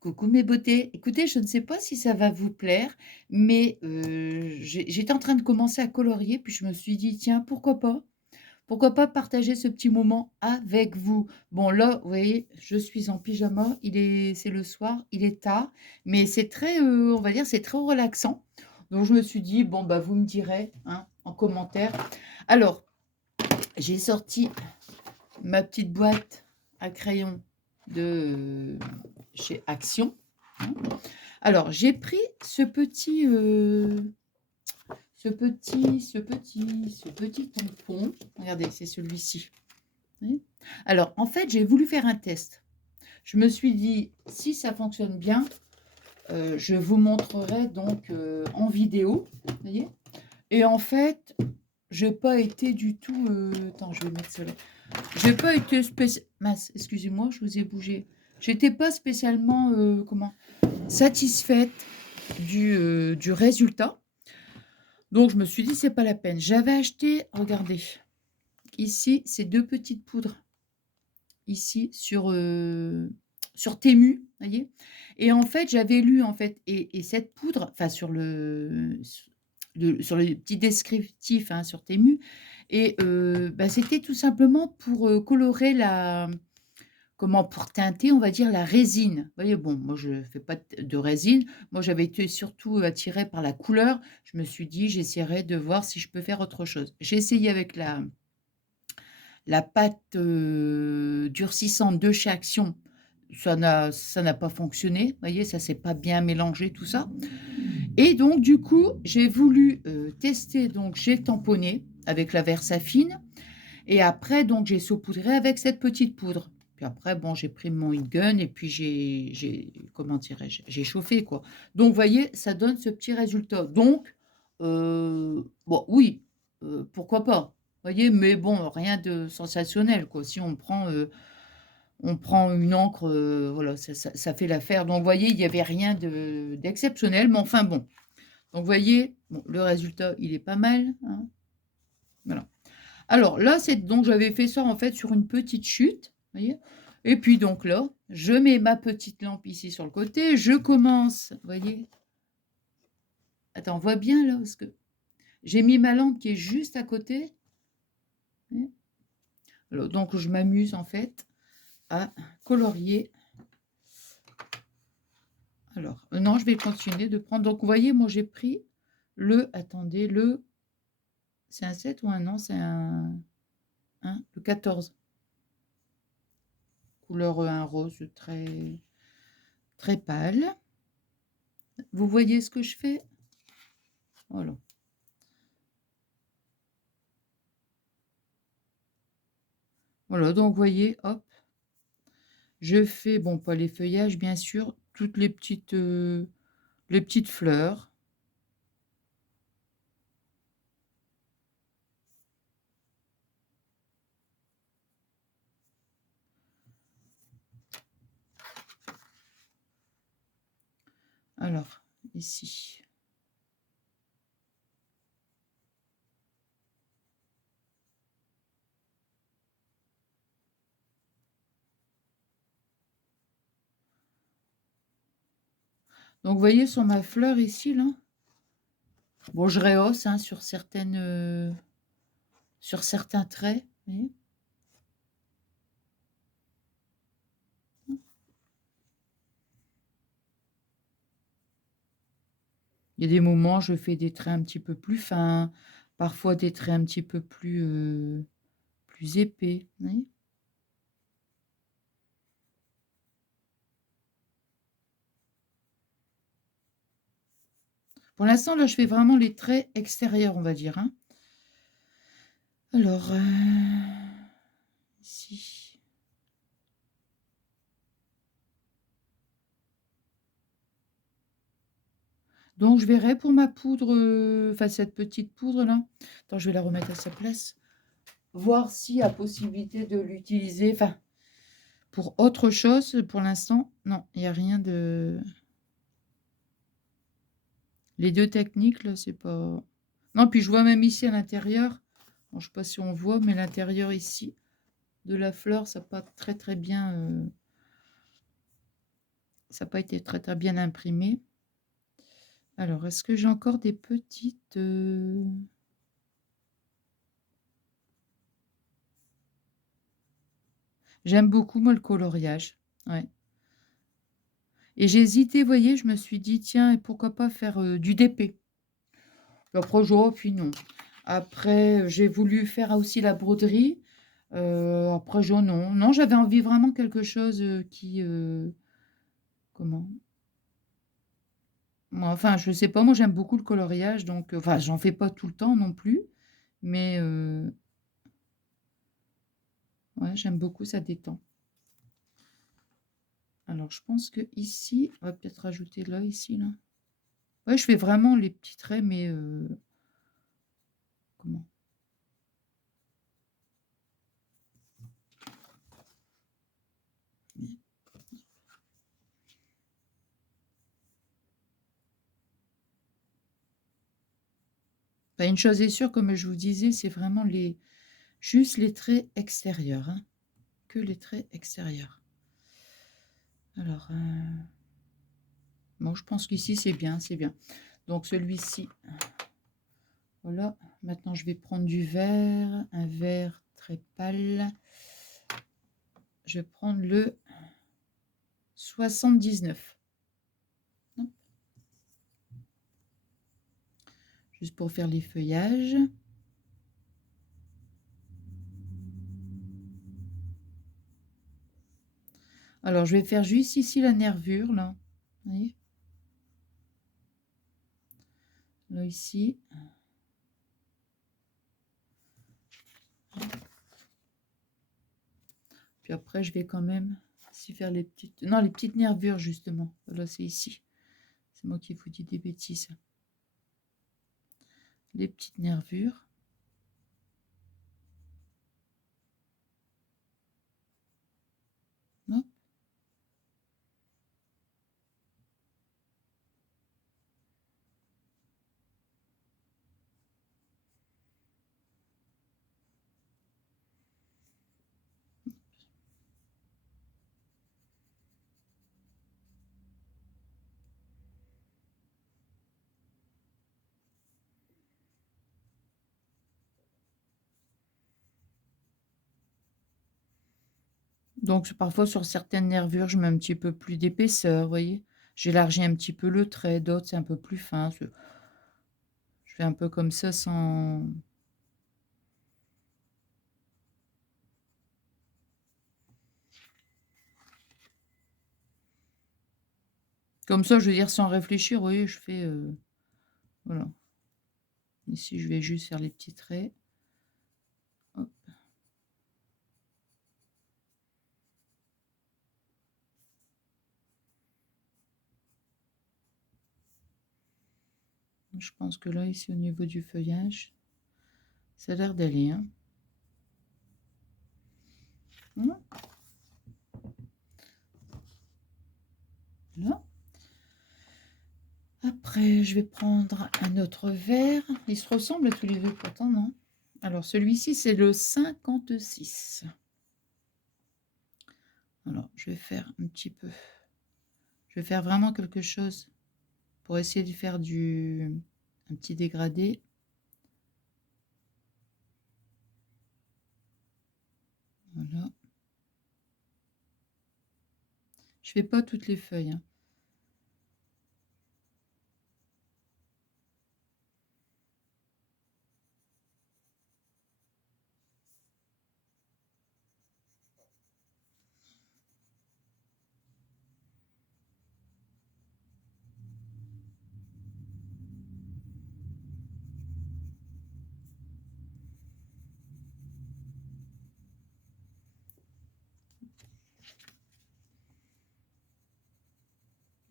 Coucou mes beautés. Écoutez, je ne sais pas si ça va vous plaire, mais j'étais en train de commencer à colorier, puis je me suis dit: «Tiens, pourquoi pas? Pourquoi pas partager ce petit moment avec vous?» Bon là, vous voyez, je suis en pyjama, c'est le soir, il est tard, mais c'est très, on va dire, c'est très relaxant. Donc je me suis dit: «Bon, bah, vous me direz, hein, en commentaire». Alors, j'ai sorti ma petite boîte à crayons de, chez Action, hein. Alors, j'ai pris ce petit tampon. Regardez, c'est celui-ci. Vous voyez. Alors, en fait, j'ai voulu faire un test. Je me suis dit, si ça fonctionne bien, je vous montrerai donc en vidéo. Vous voyez. Et en fait, j'ai pas été du tout. Attends, je vais mettre cela. J'ai pas été mince, excusez-moi, je vous ai bougé. J'étais pas spécialement satisfaite du résultat. Donc je me suis dit: «C'est pas la peine». J'avais acheté, regardez, ici, ces 2 petites poudres, ici sur Temu, voyez? Et en fait, j'avais lu, en fait, et cette poudre, enfin sur le petit descriptif, hein, sur Temu, et bah, c'était tout simplement pour, colorer pour teinter, on va dire, la résine. Vous voyez? Bon, moi, je fais pas de résine. Moi, j'avais été surtout attirée par la couleur. Je me suis dit: «J'essaierai de voir si je peux faire autre chose». J'ai essayé avec la pâte, durcissante de chez Action. Ça n'a pas fonctionné. Vous voyez? Ça s'est pas bien mélangé tout ça, et donc du coup, j'ai voulu, tester, donc j'ai tamponné avec la Versafine, et après, donc, j'ai saupoudré avec cette petite poudre. Puis après, bon, j'ai pris mon heat gun et puis comment dirais-je? J'ai chauffé, quoi. Donc, vous voyez, ça donne ce petit résultat. Donc, bon, oui, pourquoi pas? Vous voyez? Mais bon, rien de sensationnel, quoi. Si on prend une encre, voilà, ça fait l'affaire. Donc, vous voyez, il y avait rien d'exceptionnel, mais enfin bon. Donc, vous voyez, bon, le résultat, il est pas mal, hein, voilà. Alors là, c'est donc j'avais fait ça, en fait, sur une petite chute, vous voyez? Et puis donc là, je mets ma petite lampe ici sur le côté, je commence, vous voyez? Attends, on voit bien là? Parce que j'ai mis ma lampe qui est juste à côté. Vous voyez? Alors donc je m'amuse, en fait, à colorier. Alors, non, je vais continuer de prendre, donc vous voyez, moi j'ai pris attendez, c'est un 7 ou un non? C'est le 14, couleur, un rose très, très pâle. Vous voyez ce que je fais? Voilà. Voilà, donc vous voyez, hop, je fais, bon, pas les feuillages, bien sûr, toutes les petites fleurs. Alors, ici. Donc, vous voyez, sur ma fleur ici, là, bon, je rehausse, hein, sur certains traits, vous voyez. Il y a des moments, je fais des traits un petit peu plus fins, parfois des traits un petit peu plus épais, vous voyez. Pour l'instant, là, je fais vraiment les traits extérieurs, on va dire, hein. Alors, ici. Donc je verrai pour ma poudre, enfin cette petite poudre là. Attends, je vais la remettre à sa place. Voir s'il y a possibilité de l'utiliser, enfin, pour autre chose. Pour l'instant, non, il y a rien de les 2 techniques là, c'est pas non, puis je vois même ici à l'intérieur, bon, je sais pas si on voit, mais l'intérieur ici de la fleur, ça a pas très, très bien, Ça n'a pas été très, très bien imprimé. Alors, est-ce que j'ai encore des petites, J'aime beaucoup moi le coloriage, ouais, et j'ai hésité, vous voyez, je me suis dit: «Tiens, et pourquoi pas faire, du DP?» Puis après j'ai: «Oh, puis non». Après, j'ai voulu faire aussi la broderie, après j'ai: «Oh non». Non, j'avais envie vraiment quelque chose, qui, comment? Moi, enfin, je sais pas, moi j'aime beaucoup le coloriage, donc enfin, j'en fais pas tout le temps non plus, mais ouais, j'aime beaucoup, ça détend. Alors je pense que ici, on va peut-être rajouter là, ici, là. Ouais, je fais vraiment les petits traits, mais comment? Bah, une chose est sûre, comme je vous disais, c'est vraiment juste les traits extérieurs, hein, que les traits extérieurs. Alors, bon, je pense qu'ici c'est bien, c'est bien. Donc celui-ci, voilà. Maintenant, je vais prendre du vert, un vert très pâle. Je vais prendre le 79. Hop. Juste pour faire les feuillages. Alors, je vais faire juste ici la nervure, là. Vous voyez? Là, ici. Puis après, je vais quand même ici faire les petites... Non, les petites nervures, justement. Là, c'est ici. C'est moi qui vous dis des bêtises. Les petites nervures. Hop. Donc, parfois, sur certaines nervures, je mets un petit peu plus d'épaisseur, vous voyez? J'élargis un petit peu le trait, d'autres, c'est un peu plus fin. Je fais un peu comme ça sans... Comme ça, je veux dire, sans réfléchir, vous voyez, je fais... voilà. Ici, je vais juste faire les petits traits. Hop. Je pense que là, ici, au niveau du feuillage, ça a l'air d'aller, hein. Voilà. Après, je vais prendre un autre vert. Ils se ressemblent tous les deux, pourtant, non? Alors, celui-ci, c'est le 56. Alors, je vais faire un petit peu... Je vais faire vraiment quelque chose pour essayer de faire un petit dégradé. Voilà. Je fais pas toutes les feuilles, hein.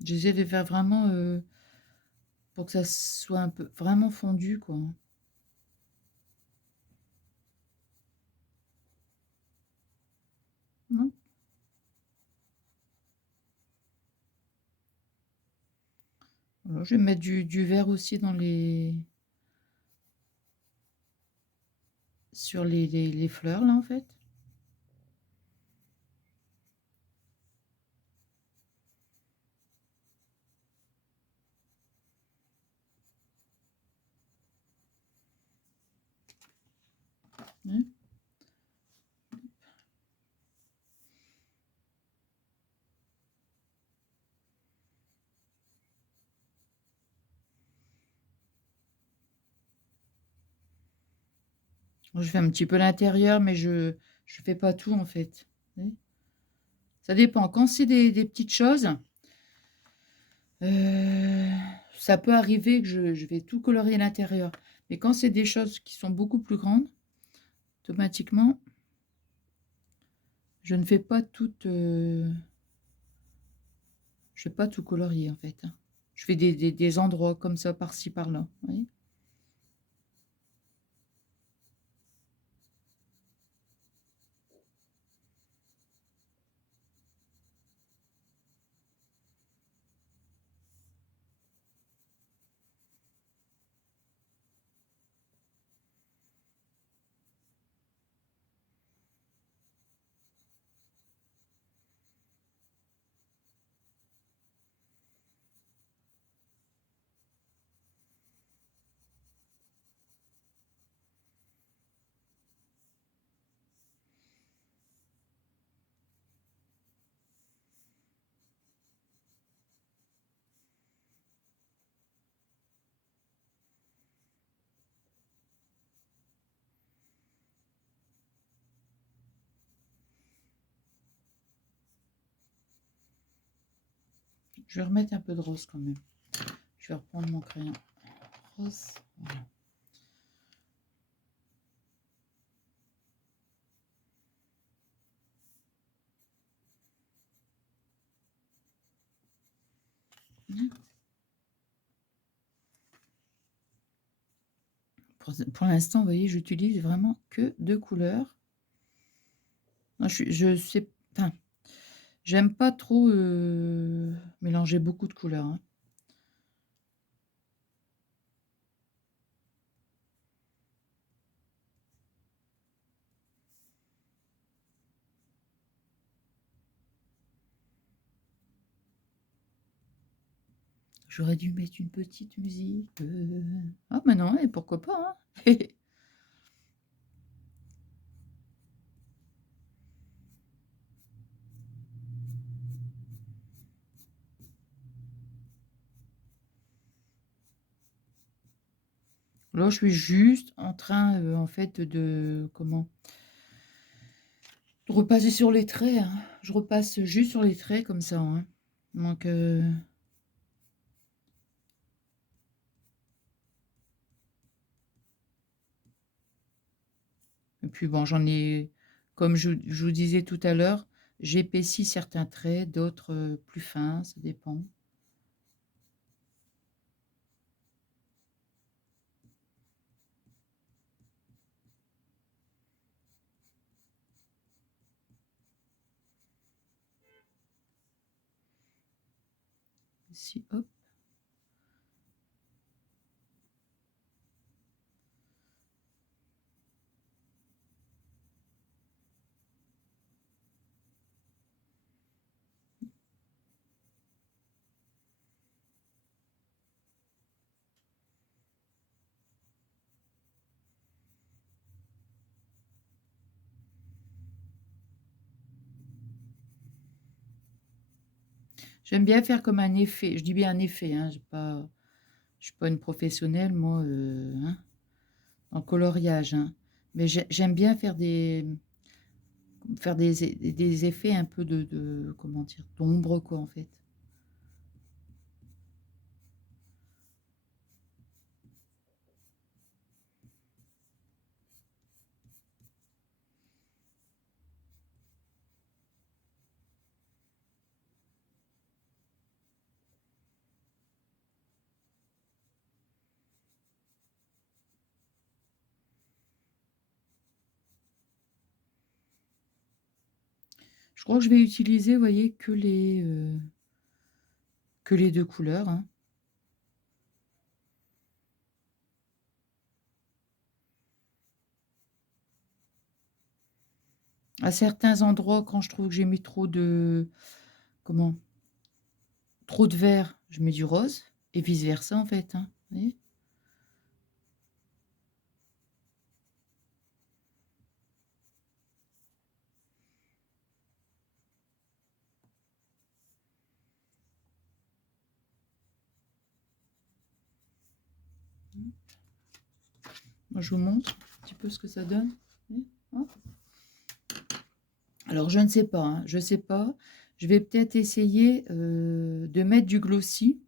J'essaie de faire vraiment pour que ça soit un peu vraiment fondu, quoi. Non. Alors, je vais mettre du vert aussi dans sur les fleurs, là, en fait. Mmh. Je fais un petit peu l'intérieur, mais je fais pas tout, en fait. Oui. Ça dépend. Quand c'est des petites choses, heu, ça peut arriver que je vais tout colorier l'intérieur. Mais quand c'est des choses qui sont beaucoup plus grandes, automatiquement, je ne fais pas toute, je vais pas tout colorier, en fait, hein. Je fais des endroits comme ça, par-ci, par-là, vous voyez? Je vais remettre un peu de rose quand même. Je vais reprendre mon crayon rose. Voilà. Pour l'instant, vous voyez, j'utilise vraiment que 2 couleurs. Moi, je sais enfin, j'aime pas trop, mélanger beaucoup de couleurs, hein. J'aurais dû mettre une petite musique, ah bah non et pourquoi pas, hein? Là, je suis juste en train, en fait, de comment? De repasser sur les traits, hein. Je repasse juste sur les traits comme ça, hein. Donc et puis bon, j'en ai comme je vous disais tout à l'heure, j'épaissis certains traits, d'autres, plus fins, ça dépend. Ici, hop. J'aime bien faire comme un effet. Je dis bien un effet, hein, je suis pas une professionnelle moi, hein, en coloriage, hein. Mais j'aime bien faire des effets un peu de comment dire? D'ombre quoi, en fait. Je crois que je vais utiliser, vous voyez, que les 2 couleurs, hein. À certains endroits, quand je trouve que j'ai mis trop de comment? Trop de vert, je mets du rose et vice versa, en fait, hein, vous voyez? Moi, je vous montre un petit peu ce que ça donne. Hop. Alors, je ne sais pas, hein, je sais pas. Je vais peut-être essayer de mettre du glossy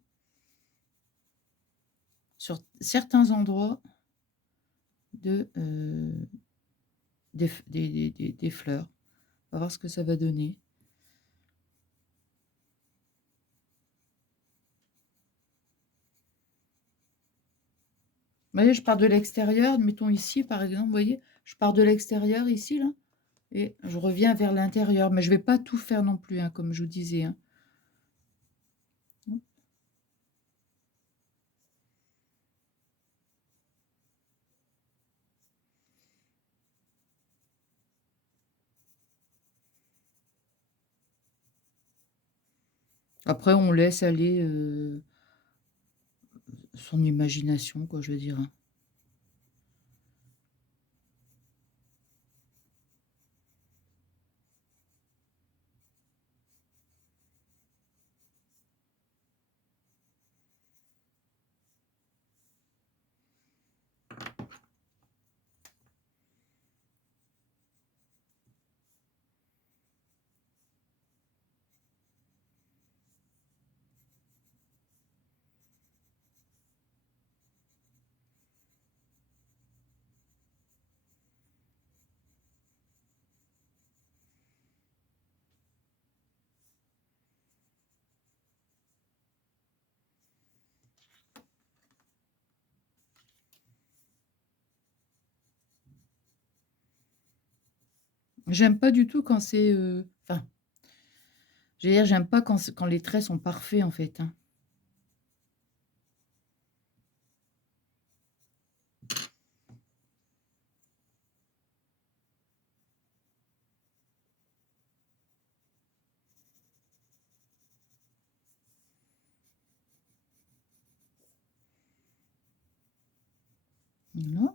sur certains endroits des fleurs. On va voir ce que ça va donner. Vous voyez, je pars de l'extérieur, mettons ici par exemple, vous voyez, je pars de l'extérieur ici, là, et je reviens vers l'intérieur. Mais je ne vais pas tout faire non plus, hein, comme je vous disais. Hein. Après, on laisse aller son imagination, quoi, je veux dire. Hein. J'aime pas du tout quand c'est... Enfin, je veux dire, j'aime pas quand les traits sont parfaits, en fait. Hein. Voilà.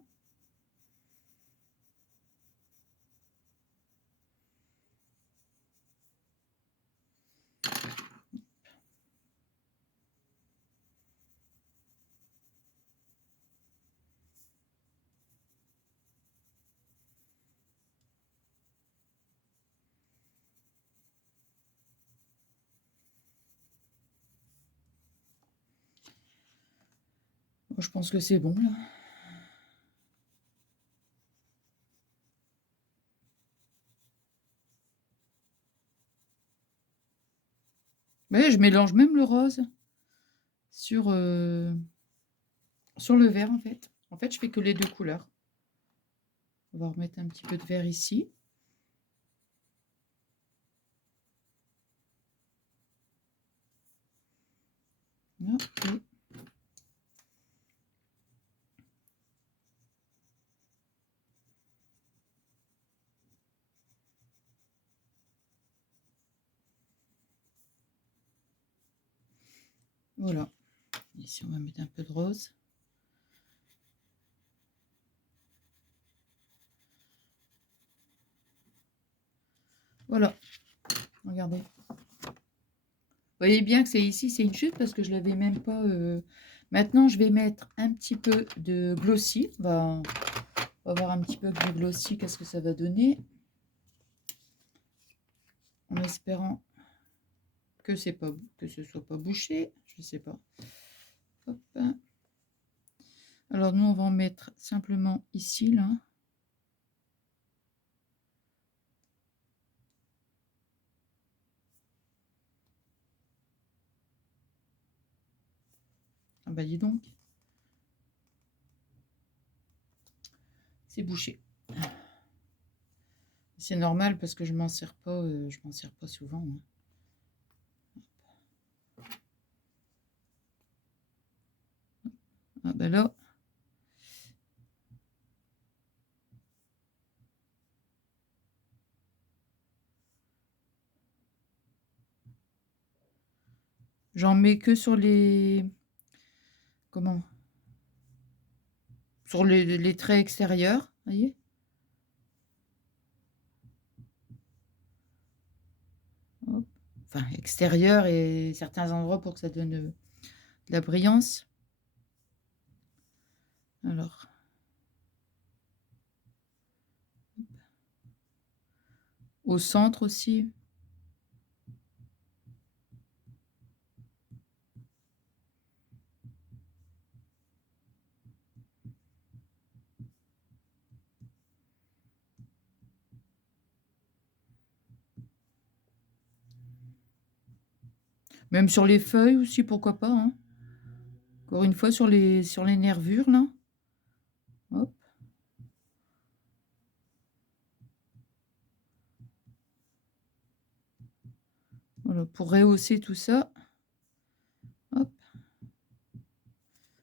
Moi, je pense que c'est bon, là. Mais je mélange même le rose sur, sur le vert, en fait. En fait, je fais que les deux couleurs. On va remettre un petit peu de vert ici. Okay. Voilà. Ici, on va mettre un peu de rose. Voilà. Regardez. Vous voyez bien que c'est ici, c'est une chute parce que je ne l'avais même pas... Maintenant, je vais mettre un petit peu de glossy. On va voir un petit peu de glossy, qu'est-ce que ça va donner. En espérant que ce soit pas bouché. Je ne sais pas. Hop. Alors, nous, on va en mettre simplement ici, là. Ah bah, dis donc. C'est bouché. C'est normal parce que je m'en sers pas souvent. Hein. Ah ben là, j'en mets que sur les... Comment? Sur les traits extérieurs, voyez? Hop. Enfin, extérieur et certains endroits pour que ça donne de la brillance. Alors, au centre aussi. Même sur les feuilles aussi, pourquoi pas, hein. Encore une fois, sur les nervures, là. Hop. Voilà, pour rehausser tout ça. Hop.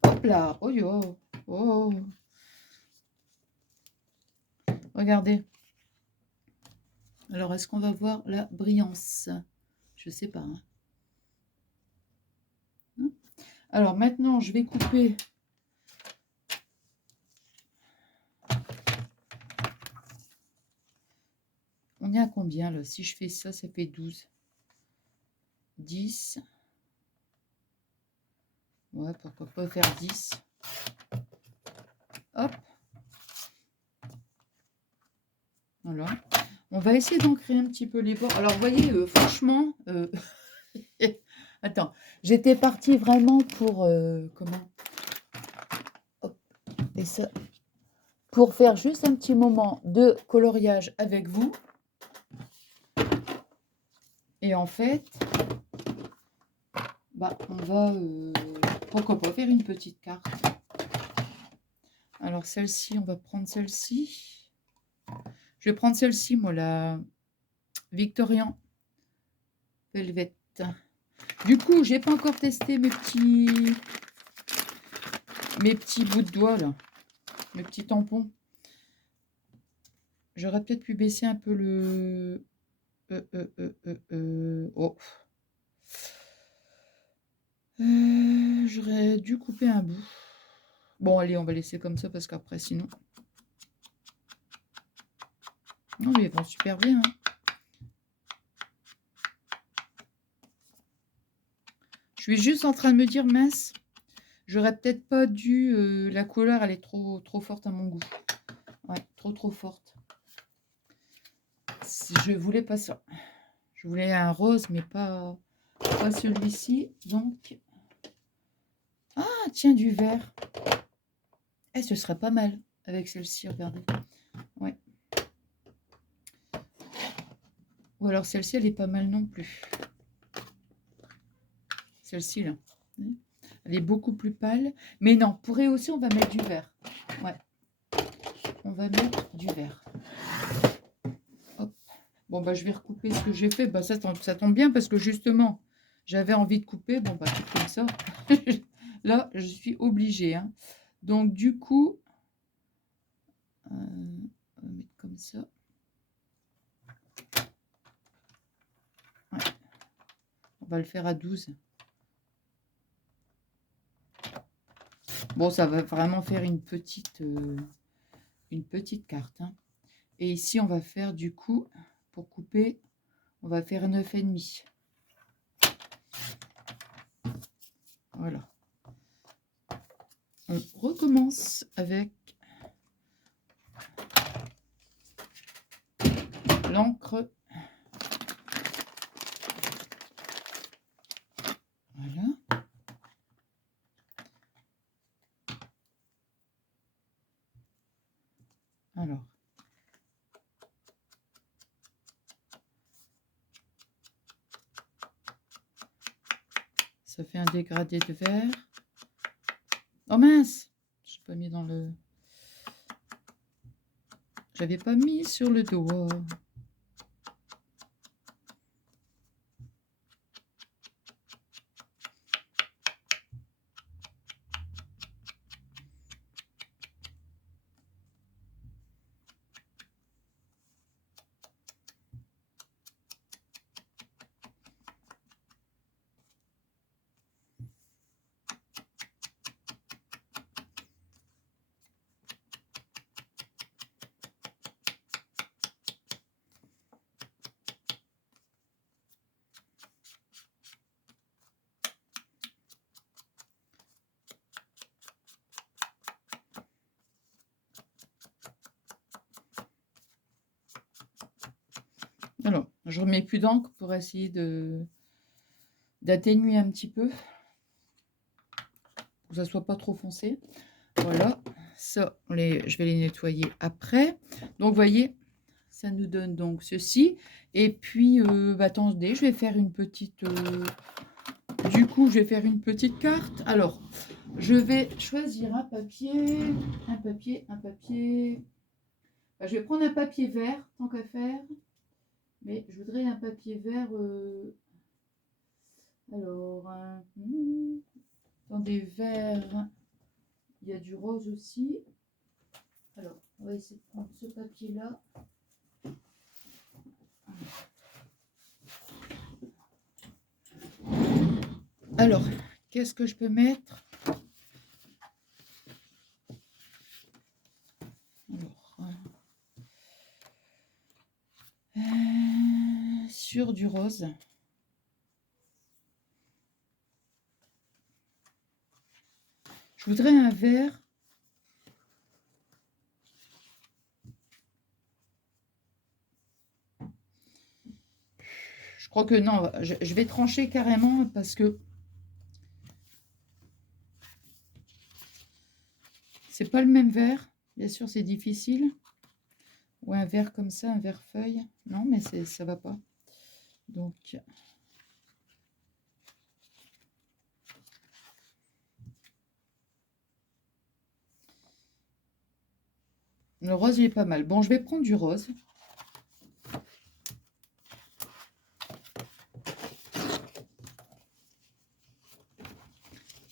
Hop là. Oh yo. Oh. Regardez. Alors, est-ce qu'on va voir la brillance? Je sais pas, hein. Alors, maintenant, je vais couper. On est à combien, là? Si je fais ça, ça fait 12. 10. Ouais, pourquoi pas faire 10. Hop. Voilà. On va essayer d'ancrer un petit peu les bords. Alors, vous voyez, franchement... Attends, j'étais partie vraiment pour... comment? Hop. Et ça... Pour faire juste un petit moment de coloriage avec vous. Et en fait... Bah, on va... pourquoi pas faire une petite carte. Alors, celle-ci, on va prendre celle-ci. Je vais prendre celle-ci, moi, la Victorian Velvet. Du coup, j'ai pas encore testé mes petits bouts de doigts, là. Mes petits tampons. J'aurais peut-être pu baisser un peu le... Oh. J'aurais dû couper un bout. Bon, allez, on va laisser comme ça, parce qu'après, sinon... Non, mais ils vont super bien, hein. Je suis juste en train de me dire, mince, j'aurais peut-être pas dû... la couleur, elle est trop forte à mon goût. Ouais, trop forte. Je voulais pas ça. Je voulais un rose, mais pas celui-ci. Donc... Ah, tiens, du vert. Eh, ce serait pas mal avec celle-ci, regardez. Ouais. Ou alors celle-ci, elle est pas mal non plus. Celle-ci, là. Elle est beaucoup plus pâle. Mais non, pour rehausser, on va mettre du vert. Ouais. On va mettre du vert. Hop. Bon, bah, je vais recouper ce que j'ai fait. Bah, ça tombe bien parce que justement, j'avais envie de couper. Bon, bah, c'est comme ça. Là, je suis obligée, hein. Donc, du coup, on va mettre comme ça. Ouais. On va le faire à 12. Bon, ça va vraiment faire une petite carte, hein. Et ici, on va faire du coup, pour couper, on va faire 9,5. Voilà. On recommence avec l'encre. Voilà. Alors. Ça fait un dégradé de vert. Oh mince! Je n'ai pas mis dans le... J'avais pas mis sur le doigt. Je remets plus d'encre pour essayer d'atténuer un petit peu, pour que ça soit pas trop foncé. Voilà, ça, je vais les nettoyer après. Donc, vous voyez, ça nous donne donc ceci. Et puis, attendez, je vais faire une petite... du coup, je vais faire une petite carte. Alors, je vais choisir un papier. Enfin, je vais prendre un papier vert, tant qu'à faire. Mais je voudrais un papier vert... alors, dans des verts, il y a du rose aussi. Alors, on va essayer de prendre ce papier-là. Alors, qu'est-ce que je peux mettre? Alors, sur du rose. Je voudrais un vert. Je crois que non, je vais trancher carrément parce que c'est pas le même vert. Bien sûr, c'est difficile. Ou un vert comme ça, un vert feuille. Non, mais ça va pas. Donc, le rose, il est pas mal. Bon, je vais prendre du rose.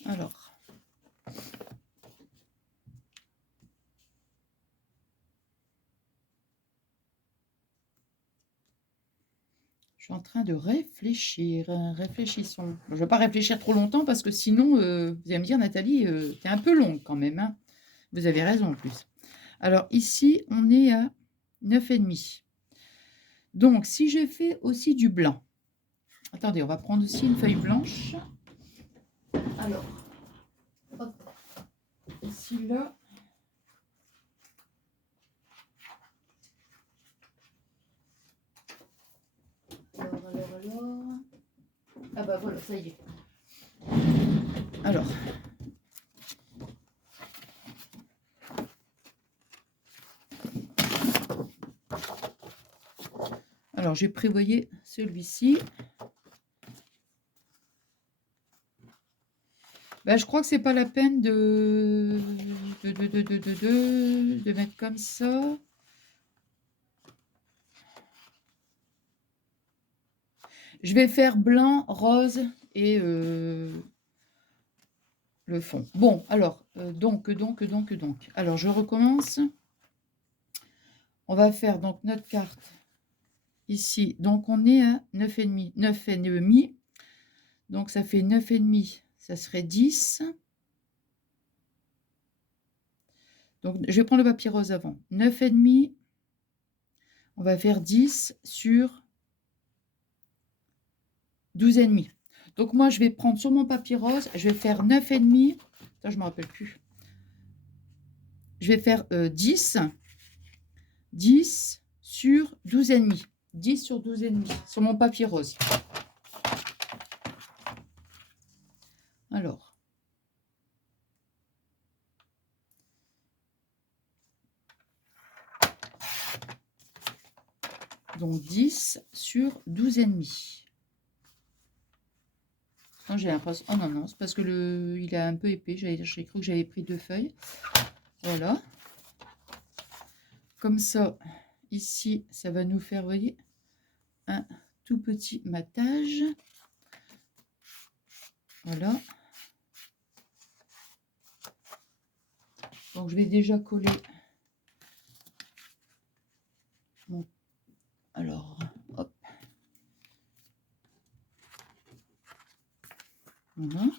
Alors. Je suis en train de réfléchir. Réfléchissons. Je ne vais pas réfléchir trop longtemps parce que sinon, vous allez me dire, Nathalie, tu es un peu longue quand même. Hein. Vous avez raison en plus. Alors ici, on est à 9,5. Donc, si j'ai fait aussi du blanc. Attendez, on va prendre aussi une feuille blanche. Alors, hop. Ici, là. Alors. Ah bah voilà, ça y est. Alors. Alors, j'ai prévoyé celui-ci. Ben, je crois que c'est pas la peine de mettre comme ça. Je vais faire blanc, rose et le fond. Bon, alors, donc. Alors, je recommence. On va faire donc notre carte ici. Donc, on est à 9,5. 9,5. Donc, ça fait 9,5. Ça serait 10. Donc, je vais prendre le papier rose avant. 9,5. On va faire 10 sur 12,5. Donc, moi, je vais prendre sur mon papier rose, je vais faire 9,5. Ça, je ne me rappelle plus. Je vais faire 10. 10 sur 12,5. 10 sur 12,5 sur mon papier rose. Alors. Donc 10 sur 12,5. Non, j'ai l'impression. Oh non, c'est parce que il est un peu épais. J'ai cru que j'avais pris 2 feuilles. Voilà. Comme ça, ici, ça va nous faire, vous voyez, un tout petit matage. Voilà. Donc, je vais déjà coller mon... Alors, hop. Voilà.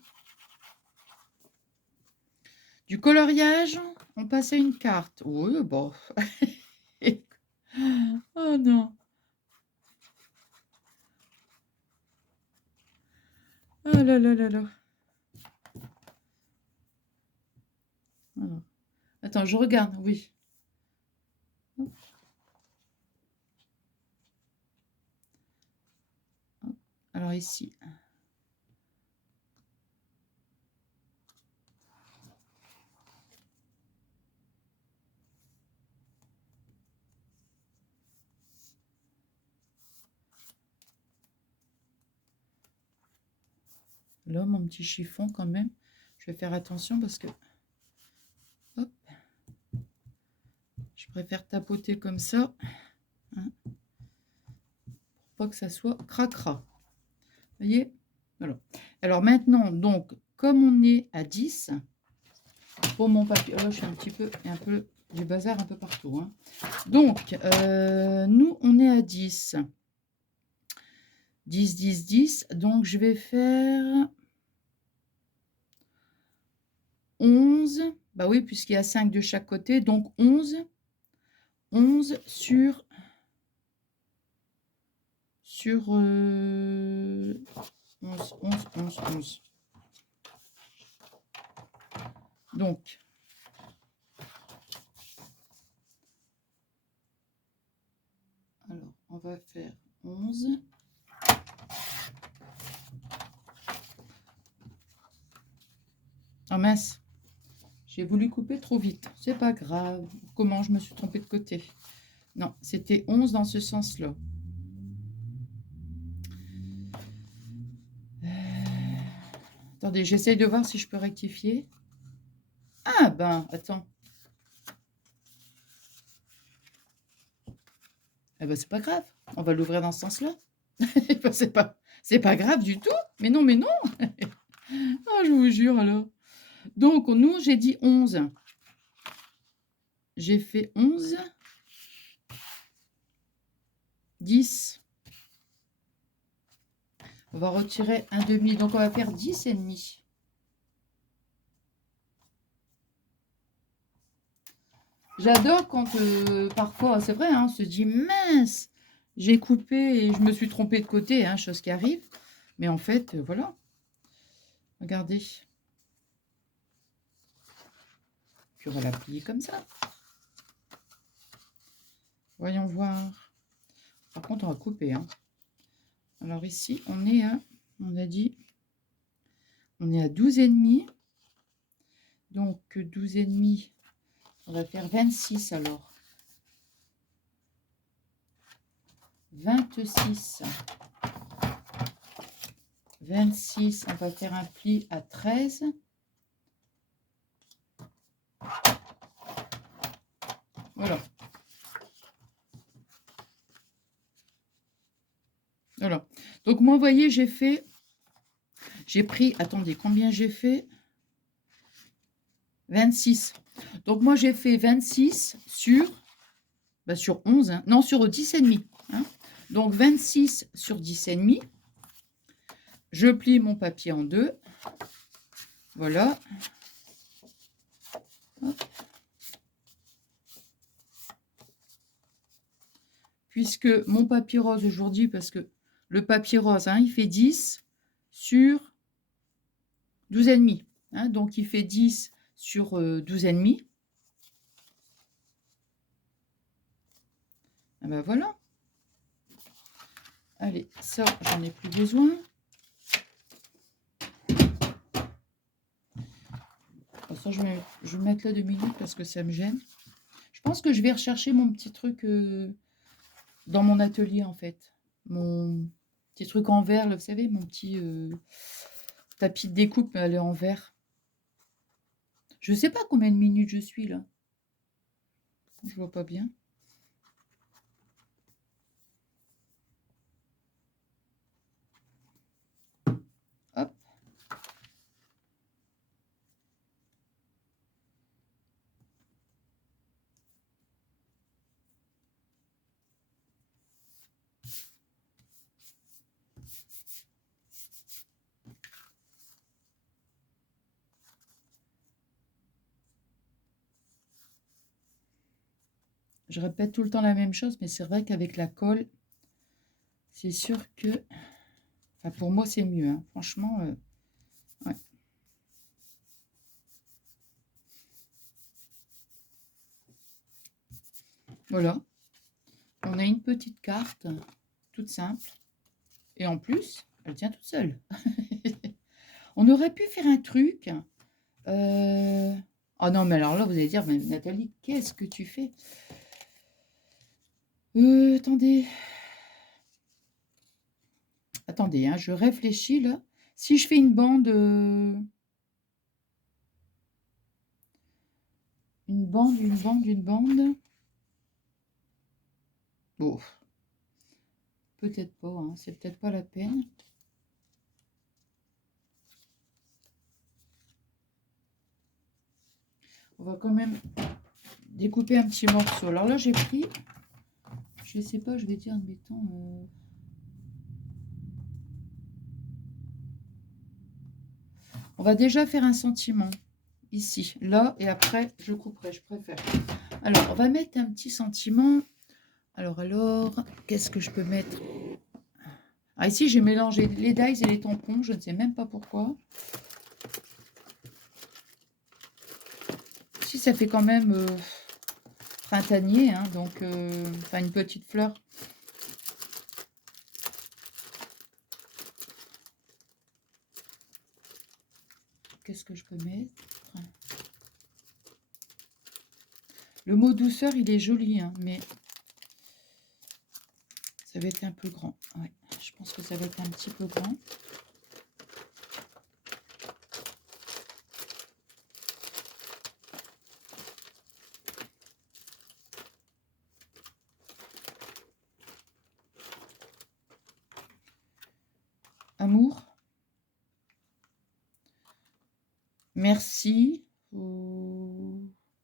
Du coloriage, on passe à une carte. Oui, bon. Oh non. Oh là là là là. Alors. Attends, je regarde, oui. Alors ici. Là, mon petit chiffon quand même. Je vais faire attention parce que... Hop. Je préfère tapoter comme ça. Hein, pour pas que ça soit cracra. Vous voyez? Voilà. Alors maintenant, donc, comme on est à 10, pour mon papier... Oh là, je suis un peu du bazar un peu partout. Hein. Donc, nous, on est à 10. 10, 10, 10. Donc, je vais faire 11. Bah oui, puisqu'il y a 5 de chaque côté. Donc, 11. 11 sur 11, 11, 11, 11. Donc, alors, on va faire 11. Oh mince, j'ai voulu couper trop vite. C'est pas grave. Comment je me suis trompée de côté? Non, c'était 11 dans ce sens-là. Attendez, j'essaye de voir si je peux rectifier. Ah ben, attends. Eh ben, c'est pas grave. On va l'ouvrir dans ce sens-là. C'est pas grave du tout. Mais non, mais non. Ah, je vous jure alors. Donc, nous, j'ai dit 11. J'ai fait 11. 10. On va retirer un demi. Donc, on va faire 10 et demi. J'adore quand parfois, c'est vrai, hein, on se dit mince, j'ai coupé et je me suis trompée de côté, hein, chose qui arrive. Mais en fait, voilà. Regardez. Puis on va la plier comme ça. Voyons voir. Par contre, on va couper. Hein. Alors ici, on est à, on a dit, on est à 12 et demi. Donc 12 et demi, on va faire 26 alors. 26. 26, on va faire un pli à 13. Voilà. Voilà. Donc moi, vous voyez, j'ai pris, attendez, combien j'ai fait? 26. Donc moi, j'ai fait 26 sur, sur 11, hein, non, sur 10 et demi. Hein. Donc 26 sur 10 et demi. Je plie mon papier en deux. Voilà. Hop. Puisque mon papier rose aujourd'hui, parce que le papier rose, hein, il fait 10 sur 12 et demi. Hein, donc il fait 10 sur 12 et demi. Ah ben voilà. Allez, ça, j'en ai plus besoin. Ça, je vais le mettre là 2 minutes parce que ça me gêne. Je pense que je vais rechercher mon petit truc dans mon atelier, en fait. Mon petit truc en verre, là, vous savez, mon petit tapis de découpe, mais elle est en verre. Je ne sais pas combien de minutes je suis, là. Je vois pas bien. Hop. Je répète tout le temps la même chose, mais c'est vrai qu'avec la colle, c'est sûr que... Enfin, pour moi, c'est mieux. Hein. Franchement, ouais. Voilà. On a une petite carte, toute simple. Et en plus, Elle tient toute seule. On aurait pu faire un truc. Oh non, mais alors là, vous allez dire, mais Nathalie, qu'est-ce que tu fais? Attendez. Attendez, hein, je réfléchis là. Si je fais une bande... une bande... Bon, peut-être pas, hein, c'est peut-être pas la peine. On va quand même découper un petit morceau. Alors là, j'ai pris... Je sais pas, je vais dire, admettons... On va déjà faire un sentiment. Ici, là, et après, je couperai, je préfère. Alors, on va mettre un petit sentiment. Alors, qu'est-ce que je peux mettre? Ah, ici, j'ai mélangé les dies et les tampons, je ne sais même pas pourquoi. Si, ça fait quand même printanier, hein, donc, enfin, une petite fleur. Qu'est-ce que je peux mettre? Le mot douceur, il est joli, hein, mais ça va être un peu grand. Ouais, je pense que ça va être un petit peu grand. Amour. Merci.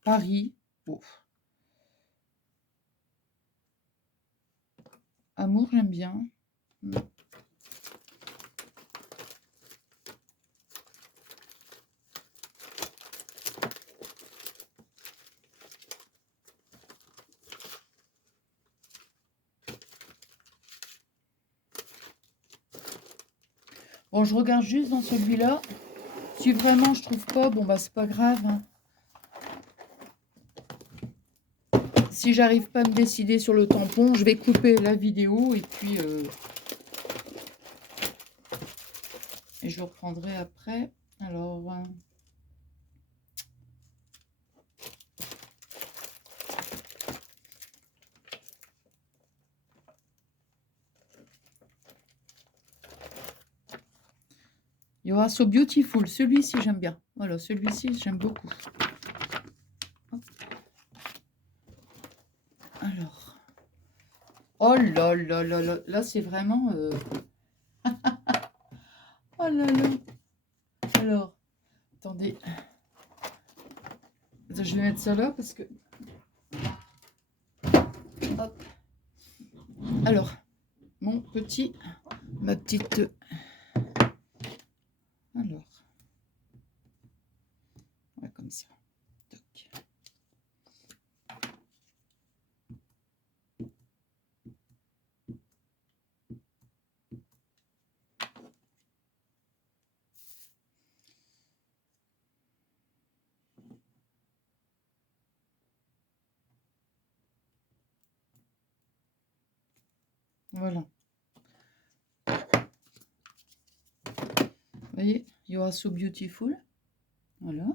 Paris. Oh. Amour, j'aime bien. Bon, je regarde juste dans celui-là. Si vraiment je trouve pas, bon bah c'est pas grave, hein. Si j'arrive pas à me décider sur le tampon, je vais couper la vidéo et puis et je reprendrai après. Alors il y aura So Beautiful, celui-ci j'aime bien. Voilà, celui-ci j'aime beaucoup. Hop. Alors, oh là là là là, là c'est vraiment... oh là là. Alors, attendez. Je vais mettre ça là parce que... Hop. Alors, mon petit... Ma petite... Alors, ouais, comme ça. Toc. Voilà. Vous voyez, You Are So Beautiful. Voilà.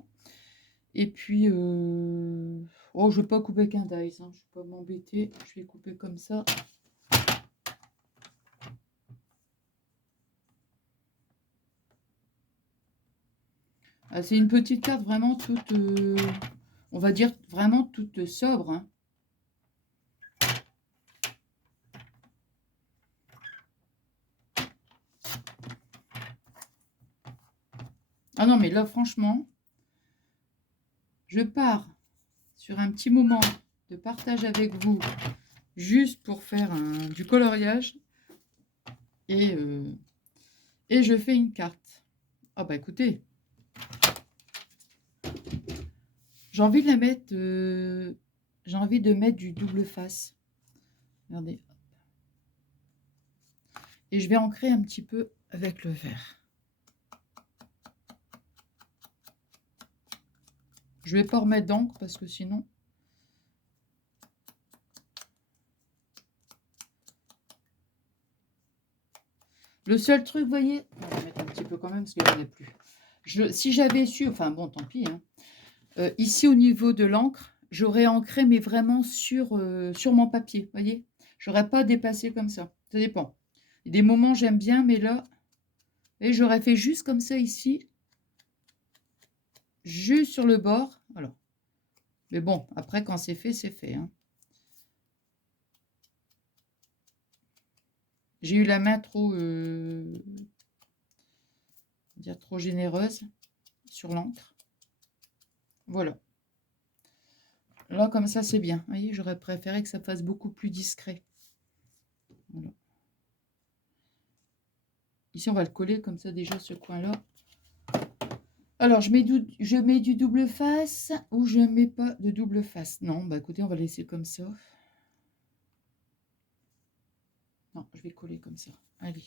Et puis, oh, je ne vais pas couper avec un dice, hein. Je ne vais pas m'embêter. Je vais couper comme ça. Ah, c'est une petite carte vraiment toute, on va dire vraiment toute sobre, hein. Ah non, mais là, franchement, je pars sur un petit moment de partage avec vous, juste pour faire du coloriage. Et je fais une carte. Ah bah écoutez, j'ai envie de la mettre, j'ai envie de mettre du double face. Regardez. Et je vais ancrer un petit peu avec le vert. Je vais pas remettre d'encre parce que sinon... Le seul truc, vous voyez, on va mettre un petit peu quand même parce qu'il n'y en a plus. Si j'avais su, enfin bon, tant pis, hein, ici au niveau de l'encre, j'aurais ancré, mais vraiment sur mon papier, vous voyez. J'aurais pas dépassé comme ça dépend. Il y a des moments, j'aime bien, mais là, et j'aurais fait juste comme ça ici, juste sur le bord, voilà. Mais bon, après, quand c'est fait, hein. J'ai eu la main trop, dire trop généreuse sur l'encre. Voilà. Là, comme ça, c'est bien. Vous voyez, j'aurais préféré que ça fasse beaucoup plus discret. Voilà. Ici, on va le coller comme ça déjà, ce coin-là. Alors, je mets du double face ou je mets pas de double face? Non, bah écoutez, on va laisser comme ça. Non, je vais coller comme ça. Allez.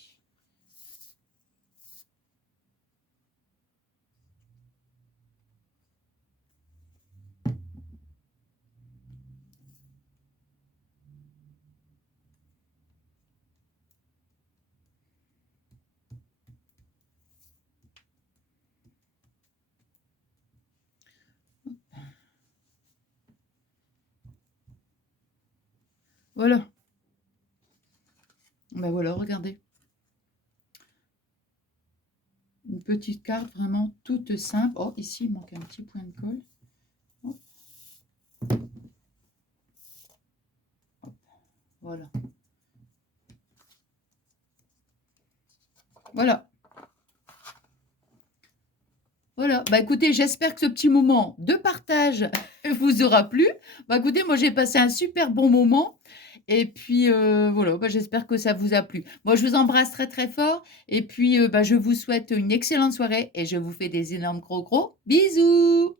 Voilà. Ben voilà, regardez. Une petite carte vraiment toute simple. Oh, ici, il manque un petit point de colle. Hop. Hop. Voilà. Voilà. Voilà. Bah écoutez, j'espère que ce petit moment de partage vous aura plu. Bah écoutez, moi j'ai passé un super bon moment. Et puis voilà, bah, j'espère que ça vous a plu. Moi, je vous embrasse très très fort. Et puis bah, je vous souhaite une excellente soirée et je vous fais des énormes gros bisous.